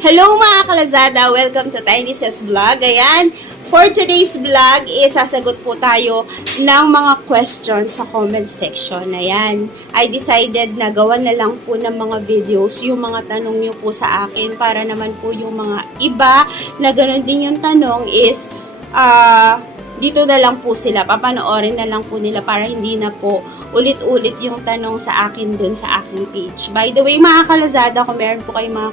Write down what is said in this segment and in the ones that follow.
Hello mga kalazada! Welcome to Tiny Sis Vlog. Ayan, for today's vlog, sasagot po tayo ng mga questions sa comment section. Ayan, I decided na gawan na lang po ng mga videos yung mga tanong nyo po sa akin para naman po yung mga iba na ganoon din yung tanong is dito na lang po sila, papanoorin na lang po nila para hindi na po ulit-ulit yung tanong sa akin dun sa aking page. By the way, mga kalazada, kung meron po kayong mga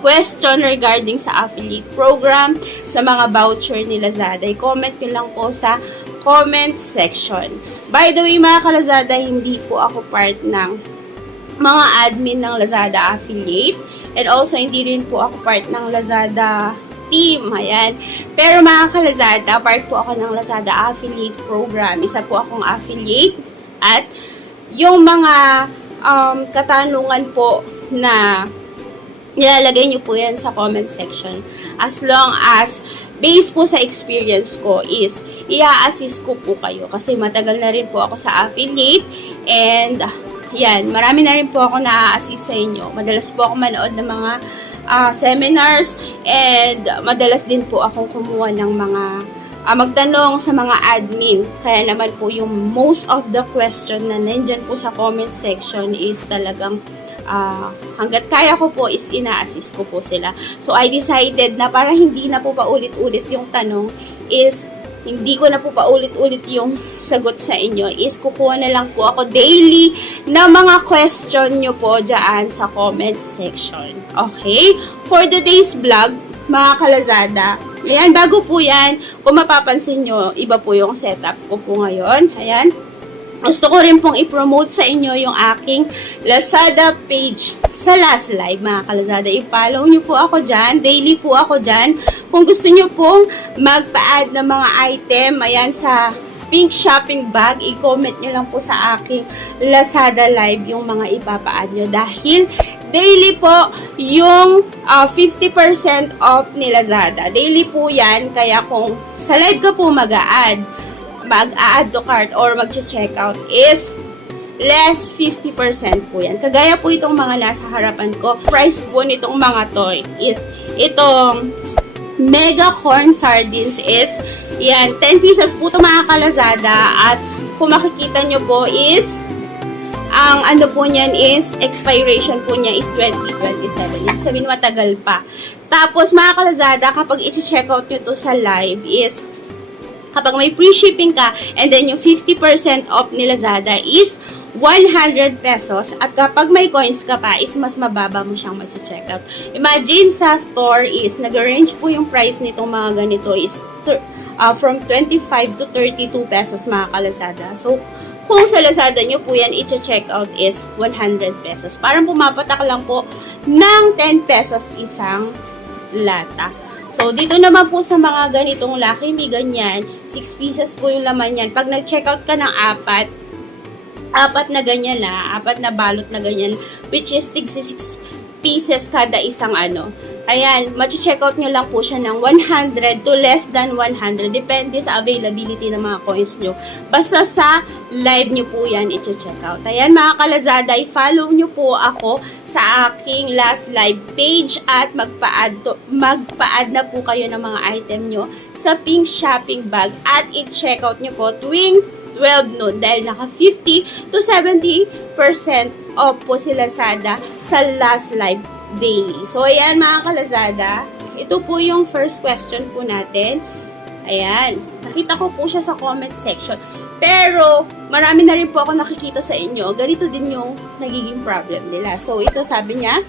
question regarding sa affiliate program, sa mga voucher ni Lazada, i-comment nyo lang po sa comment section. By the way, mga kalazada, hindi po ako part ng mga admin ng Lazada affiliate, and also hindi rin po ako part ng Lazada team. Ayan. Pero mga kalazada, part po ako ng Lazada affiliate program. Isa po akong affiliate at yung mga katanungan po na nilalagay nyo po yan sa comment section. As long as based po sa experience ko is i-assist ko po kayo kasi matagal na rin po ako sa affiliate and yan, marami na rin po ako na-assist sa inyo. Madalas po ako manood ng mga seminars and madalas din po akong kumuha ng mga magtanong sa mga admin. Kaya naman po yung most of the question na nandyan po sa comment section is talagang hanggat kaya ko po is ina-assist ko po sila. So I decided na para hindi na po paulit-ulit yung tanong is hindi ko na po paulit-ulit yung sagot sa inyo is kukuha na lang po ako daily na mga question nyo po dyan sa comment section. Okay? For today's vlog, mga kalazada, ayan, bago po yan, kung mapapansin nyo, iba po yung setup ko po ngayon. Ayan. Gusto ko rin pong i-promote sa inyo yung aking Lazada page sa last live, mga kalazada. I-follow nyo po ako dyan. Daily po ako dyan. Kung gusto nyo pong magpa-add ng mga item, ayan, sa pink shopping bag, i-comment nyo lang po sa aking Lazada live yung mga ipapa-add nyo. Dahil daily po yung 50% off ni Lazada. Daily po yan. Kaya kung sa live ka po mag-a-add to cart or mag-check-out is less 50% po yan. Kagaya po itong mga nasa harapan ko. Price po nitong mga toy is itong Mega Corn Sardines is yan, 10 pieces po itong mga kalazada at kung makikita nyo po is ang ano po niyan is expiration po niya is 2027. Ibig sabihin matagal pa. Tapos mga kalazada, kapag i-checkout nyo to sa live is kapag may free shipping ka, and then yung 50% off ni Lazada is 100 pesos. At kapag may coins ka pa, is mas mababa mo siyang mag-checkout. Imagine sa store is, nag-range po yung price nitong mga ganito is from 25 to 32 pesos mga kalazada. So, kung sa Lazada nyo po yan, i-checkout is 100 pesos. Parang pumapatak lang po ng 10 pesos isang lata. So, dito naman po sa mga ganitong Lucky Me, ganyan, 6 pieces po yung laman yan. Pag nag-checkout ka ng apat na ganyan na, apat na balot na ganyan, which is 6 pieces kada isang ano. Ayan, mag-checkout nyo lang po siya ng 100 to less than 100. Depende sa availability ng mga coins nyo. Basta sa live nyo po yan i-checkout. Ayan, mga kalazada, i-follow nyo po ako sa aking last live page at magpa-add na po kayo ng mga item nyo sa pink shopping bag at i-checkout nyo po tuwing 12 noon dahil naka 50 to 70% off po si Lazada sa last live daily. So, ayan mga kalazada, ito po yung first question po natin. Ayan, nakita ko po siya sa comment section. Pero, marami na rin po ako nakikita sa inyo. Ganito din yung nagiging problem nila. So, ito sabi niya,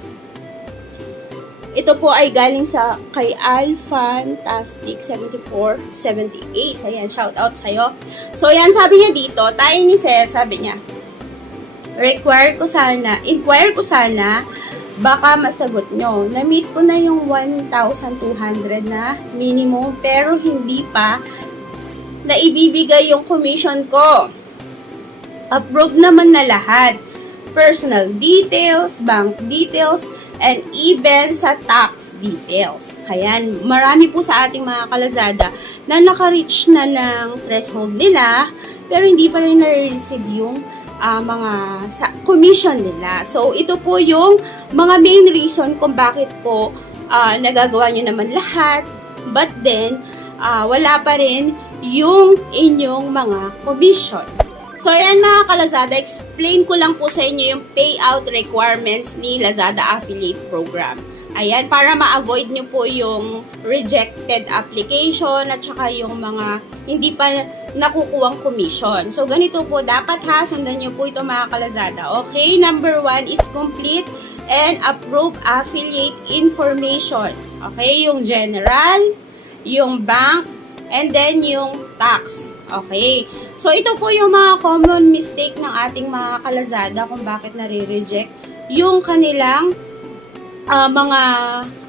ito po ay galing sa kay Alfantastic 7478. Ayan, shout out sa'yo. So, ayan, sabi niya dito, tayo ni Ses, sabi niya, inquire ko sana, baka masagot nyo. Na-meet ko na yung 1,200 na minimum, pero hindi pa na ibibigay yung commission ko. Approve naman na lahat. Personal details, bank details, and even sa tax details. Ayan, marami po sa ating mga kalazada na naka-reach na ng threshold nila, pero hindi pa rin na-receive yung mga commission nila. So, ito po yung mga main reason kung bakit po nagagawa nyo naman lahat, but then, wala pa rin yung inyong mga commission. So, ayan mga ka-Lazada, explain ko lang po sa inyo yung payout requirements ni Lazada Affiliate Program. Ayan, para ma-avoid nyo po yung rejected application at saka yung mga hindi pa nakukuhang commission. So, ganito po, dapat sundan nyo po ito mga ka-Lazada. Okay, number 1 is complete and approve affiliate information. Okay, yung general, yung bank, and then yung tax. Okay. So, ito po yung mga common mistake ng ating mga ka-Lazada kung bakit nare-reject yung kanilang mga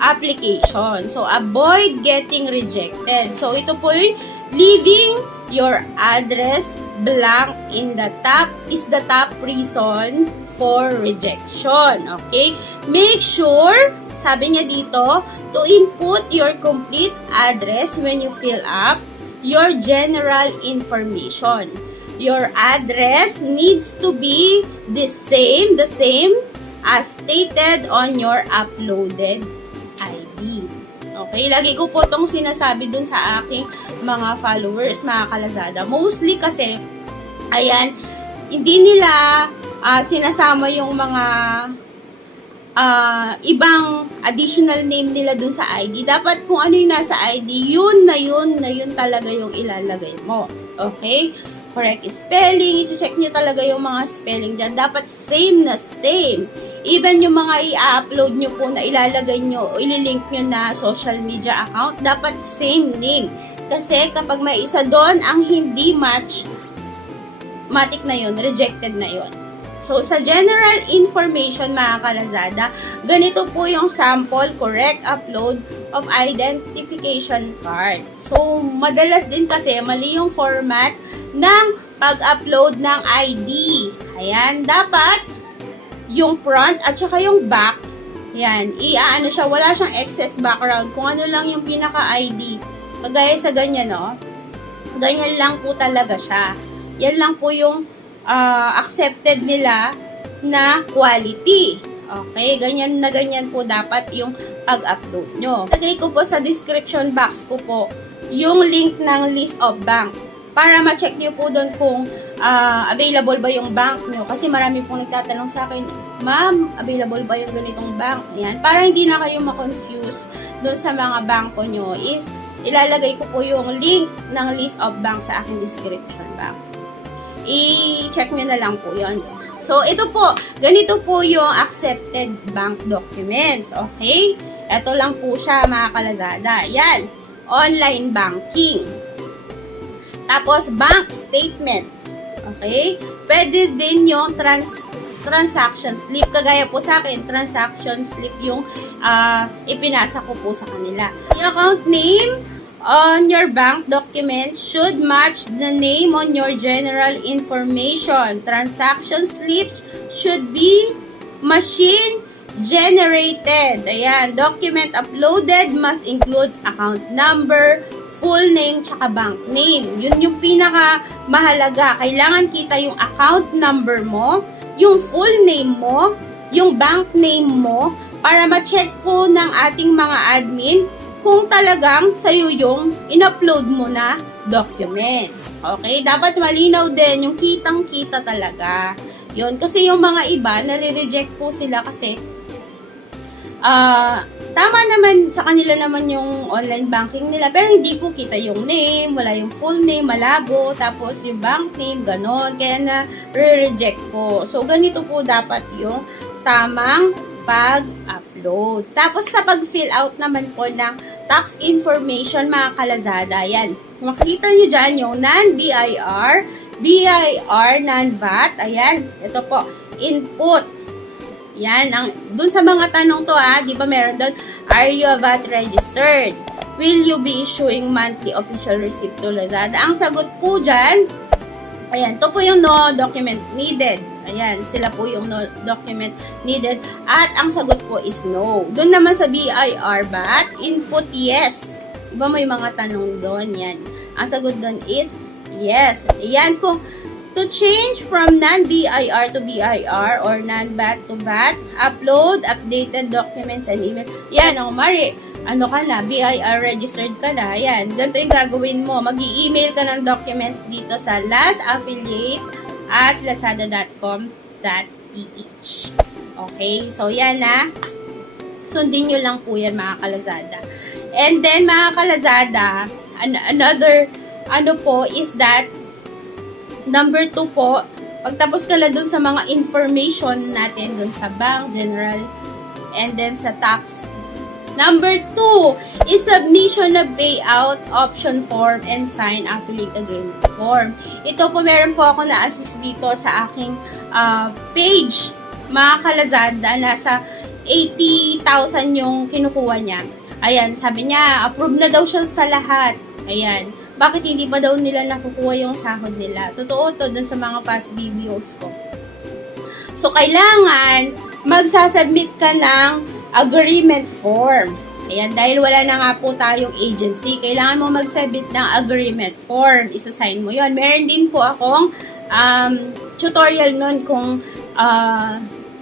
application. So, avoid getting rejected. So, ito po yung leaving your address blank in the top is the top reason for rejection. Okay? Make sure, sabi niya dito, to input your complete address when you fill up your general information. Your address needs to be the same as stated on your uploaded ID. Okay, lagi ko po itong sinasabi dun sa aking mga followers, mga ka-Lazada. Mostly kasi, ayan, hindi nila sinasama yung mga ibang additional name nila dun sa ID. Dapat kung ano yung nasa ID, yun na yun talaga yung ilalagay mo. Okay? Correct spelling, i-check nyo talaga yung mga spelling dyan. Dapat same na same. Even yung mga i-upload nyo po na ilalagay nyo o ililink nyo na social media account, dapat same name. Kasi kapag may isa doon ang hindi match, matik na yun, rejected na yun. So, sa general information mga ka-Lazada, ganito po yung sample correct upload of identification card. So, madalas din kasi mali yung format ng pag-upload ng ID. Ayan, dapat yung front at saka yung back, yan, iaano siya, wala siyang excess background, kung ano lang yung pinaka-ID. Kagaya sa ganyan, no? Ganyan lang po talaga siya. Yan lang po yung accepted nila na quality. Okay, ganyan na ganyan po dapat yung pag-upload nyo. Lagay ko po sa description box ko po yung link ng list of bank para ma-check nyo po doon kung available ba yung bank nyo. Kasi marami pong nagtatanong sa akin, ma'am, available ba yung ganitong bank? Yan. Para hindi na kayo ma-confuse doon sa mga banko nyo is ilalagay ko po yung link ng list of bank sa aking description box. I-check nyo na lang po yun. So, ito po, ganito po yung accepted bank documents. Okay? Ito lang po siya, mga ka-Lazada. Yan. Online banking. Tapos, bank statement. Okay? Pwede din yung transaction slip. Kagaya po sa akin, transaction slip yung ipinasa ko po sa kanila. Yung account name on your bank document should match the name on your general information. Transaction slips should be machine generated. Ayan, document uploaded must include account number, full name, tsaka bank name. Yun yung pinaka mahalaga. Kailangan kita yung account number mo, yung full name mo, yung bank name mo, para ma-check po ng ating mga admin kung talagang sa'yo yung in-upload mo na documents. Okay? Dapat malinaw din yung kitang-kita talaga. Yun. Kasi yung mga iba, nare-reject po sila kasi tama naman sa kanila naman yung online banking nila, pero hindi po kita yung name, wala yung full name, malabo, tapos yung bank name, ganon. Kaya na-reject po. So, ganito po dapat yung tamang pag-upload. Tapos, sa pag-fill out naman po ng tax information, mga ka-Lazada, yan. Makikita nyo dyan yung non-BIR, BIR, non-VAT, ayan, ito po, input. Yan, dun sa mga tanong to di ba meron doon, are you a VAT registered? Will you be issuing monthly official receipt to Lazada? Ang sagot po dyan, ayan, to po yung no document needed. Ayan, sila po yung no document needed. At ang sagot po is no. Doon naman sa BIR VAT, input yes. Diba may mga tanong doon? Yan. Ang sagot doon is yes. Ayan, kung To change from non-BIR to BIR or non-BAT to BAT, upload updated documents and email. Yan, Mari, ano ka na, BIR registered ka na. Yan, ganito yung gagawin mo. Mag-i-email ka ng documents dito sa lasaffiliate@lazada.com.ph. Okay, so yan na. Sundin nyo lang po yan, mga kalazada. And then, mga kalazada, another, is that, number 2 po, pagtapos ka na dun sa mga information natin dun sa bank, general, and then sa tax. Number 2 is submission of payout option form and sign affiliate agreement form. Ito po, meron po ako na-assist dito sa aking page, mga kalazada, nasa 80,000 yung kinukuha niya. Ayan, sabi niya, approve na daw siya sa lahat. Ayan. Bakit hindi pa daw nila nakukuha yung sahod nila? Totoo to dun sa mga past videos ko. So, kailangan magsasubmit ka ng agreement form. Ayan, dahil wala na nga po tayong agency, kailangan mo mag-submit ng agreement form. Isa-sign mo yon. Meron din po akong tutorial nun kung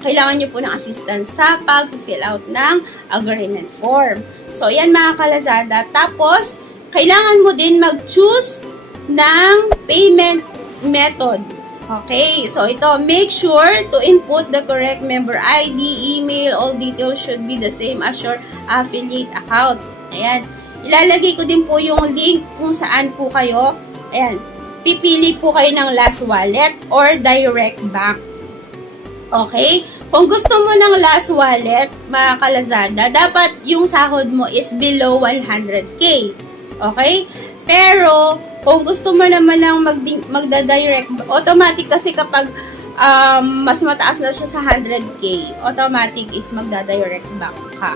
kailangan nyo po ng assistance sa pag-fill out ng agreement form. So, yan mga kalazada. Tapos, kailangan mo din mag-choose ng payment method. Okay, so ito, make sure to input the correct member ID, email, all details should be the same as your affiliate account. Ayan, ilalagay ko din po yung link kung saan po kayo, ayan, pipili po kayo ng last wallet or direct bank. Okay, kung gusto mo ng last wallet, mga kalazada, dapat yung sahod mo is below 100K. Okay? Pero, kung gusto mo naman ng magda-direct, automatic kasi kapag mas mataas na siya sa 100K, automatic is magda-direct bank ka.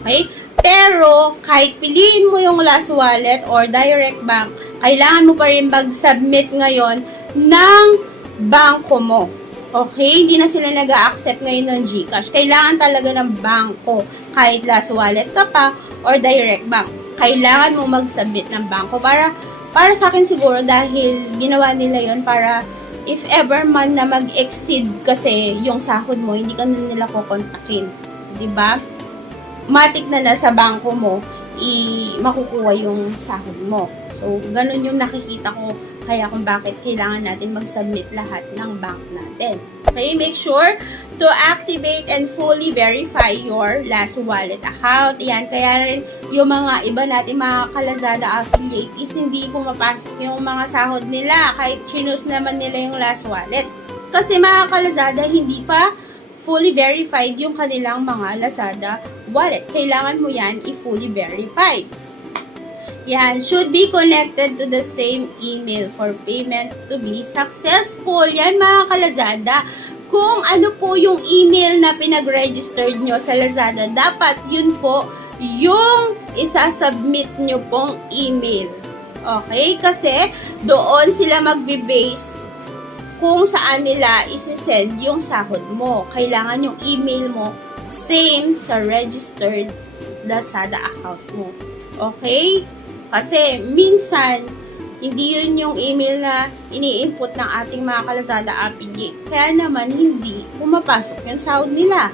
Okay? Pero, kahit piliin mo yung last wallet or direct bank, kailangan mo pa rin mag-submit ngayon ng bangko mo. Okay? Hindi na sila nag-a-accept ngayon ng GCash. Kailangan talaga ng bangko, kahit last wallet ka pa or direct bank. Kailangan mo mag-submit ng bangko para sa akin siguro dahil ginawa nila yon para if ever man na mag-exceed kasi yung sahod mo, hindi ka na nila kukontakin. Diba? Matik na nasa bangko mo, makukuha yung sahod mo. So, ganun yung nakikita ko kaya kung bakit kailangan natin mag-submit lahat ng bank natin. Okay, make sure to activate and fully verify your last wallet account. Yan, kaya rin yung mga iba natin mga kalazada affiliate is hindi pumapasok yung mga sahod nila kahit chinus naman nila yung last wallet. Kasi mga kalazada, hindi pa fully verified yung kanilang mga Lazada wallet. Kailangan mo yan i-fully verified. Yan, should be connected to the same email for payment to be successful. Yan mga kalazada. Kung ano po yung email na pinag-registered nyo sa Lazada, dapat yun po yung isasubmit nyo pong email. Okay? Kasi doon sila magbe-base kung saan nila isi-send yung sahod mo. Kailangan yung email mo same sa registered Lazada account mo. Okay? Kasi minsan, hindi yun yung email na ini-input ng ating mga kalazada affiliate. Kaya naman, hindi pumapasok yung sahod nila.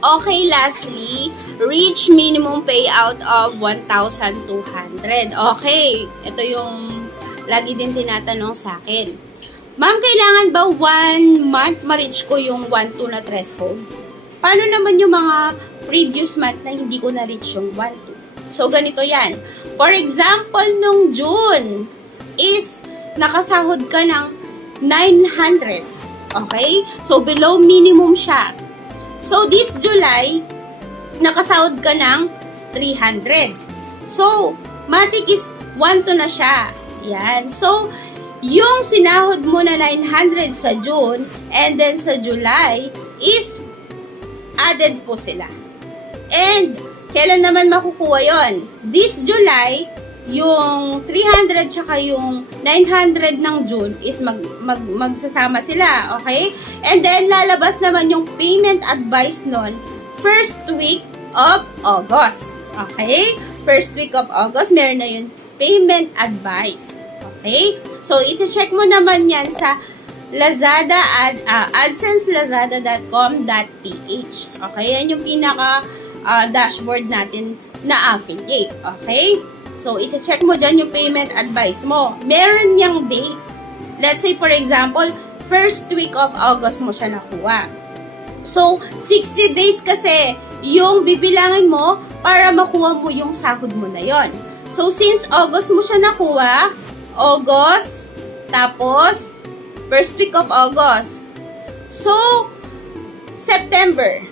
Okay, lastly, reach minimum payout of 1,200. Okay, ito yung lagi din tinatanong sa akin. Ma'am, kailangan ba 1 month ma-reach ko yung 1,200 na threshold? Paano naman yung mga previous month na hindi ko na-reach yung 1,200? So, ganito yan. For example, nung June is nakasahod ka ng 900. Okay? So, below minimum siya. So, this July, nakasahod ka ng 300. So, matik is 1,200 na siya. Yan. So, yung sinahod mo na 900 sa June and then sa July is added po sila. And, kailan naman makukuha yon? This July, yung 300 tsaka yung 900 ng June is magsasama sila, okay? And then, lalabas naman yung payment advice nun first week of August, okay? First week of August, meron na yung payment advice, okay? So, ito-check mo naman yan sa Lazada at adsenselazada.com.ph. Okay, yan yung pinaka dashboard natin na affiliate. Okay? So, i-check mo dyan yung payment advice mo. Meron niyang date. Let's say, for example, first week of August mo siya nakuha. So, 60 days kasi yung bibilangin mo para makuha mo yung sahod mo na yon. So, since August mo siya nakuha, August, tapos, first week of August. So, September.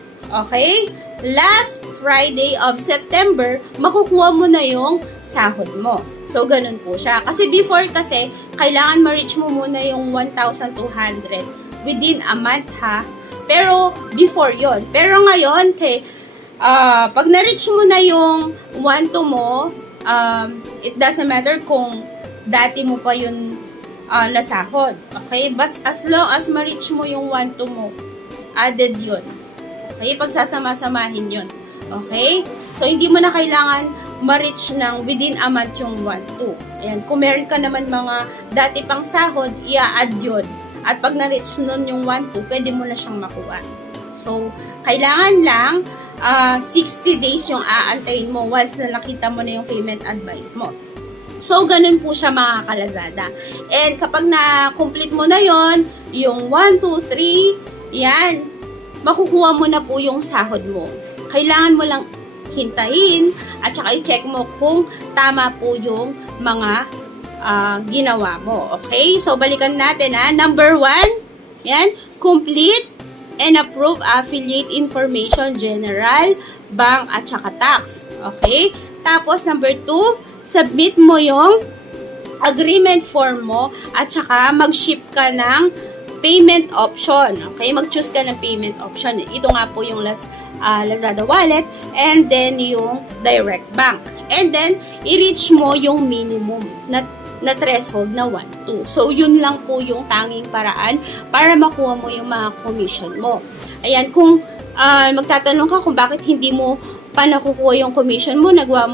Okay? Last Friday of September, makukuha mo na yung sahod mo. So, ganun po siya. Kasi before kasi, kailangan ma-reach mo muna yung 1,200 within a month, ha? Pero, before yon. Pero ngayon, pag na-reach mo na yung 1,200 mo, it doesn't matter kung dati mo pa yun nasahod. Okay? As long as ma-reach mo yung 1,200 mo, added yun. Okay? Pagsasama-samahin yun. Okay? So, hindi mo na kailangan ma-reach ng within a month yung 1,200. Ayan. Kung meron ka naman mga dati pang sahod, i-add yun. At pag na-reach nun yung 1,200, pwede mo na siyang makuha. So, kailangan lang 60 days yung aantayin mo once na nakita mo na yung payment advice mo. So, ganun po siya mga kalazada. And kapag na-complete mo na yon, yung 1, 2, 3, yan, makukuha mo na po yung sahod mo. Kailangan mo lang hintayin at saka i-check mo kung tama po yung mga ginawa mo. Okay? So, balikan natin ha. Number 1, yan, complete and approve affiliate information, general, bank, at saka tax. Okay? Tapos, number 2, submit mo yung agreement form mo at saka mag-ship ka ng payment option. Okay? Mag-choose ka ng payment option. Ito nga po yung Lazada Wallet and then yung direct bank. And then, i-reach mo yung minimum na threshold na 1,200. So, yun lang po yung tanging paraan para makuha mo yung mga commission mo. Ayan, kung magtatanong ka kung bakit hindi mo pa nakukuha yung commission mo, nagawa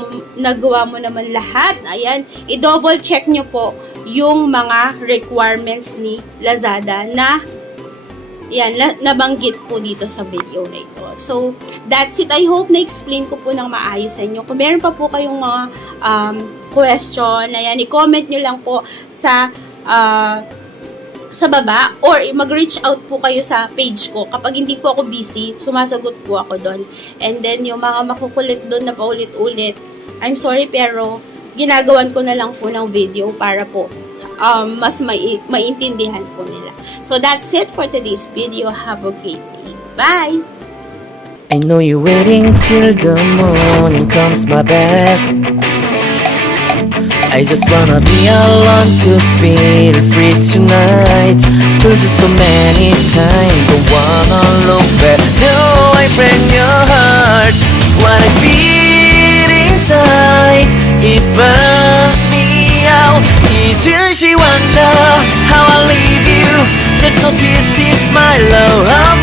mo naman lahat. Ayan, i-double check nyo po yung mga requirements ni Lazada na nabanggit po dito sa video na ito. So, that's it. I hope na-explain ko po ng maayos sa inyo. Kung meron pa po kayong mga question, ayan, i-comment nyo lang po sa baba or mag-reach out po kayo sa page ko. Kapag hindi po ako busy, sumasagot po ako doon. And then, yung mga makukulit doon na paulit-ulit, I'm sorry pero ginagawan ko na lang po ng video para po mas maintindihan po nila. So, that's it for today's video. Have a great day. Bye! I know you're waiting till the morning comes, my bed. I just wanna be alone to feel free tonight. Told you so many times, don't wanna look back. Do I break your heart? What I feel inside, it burns me out. Each she wonder how I leave you. There's no this my love.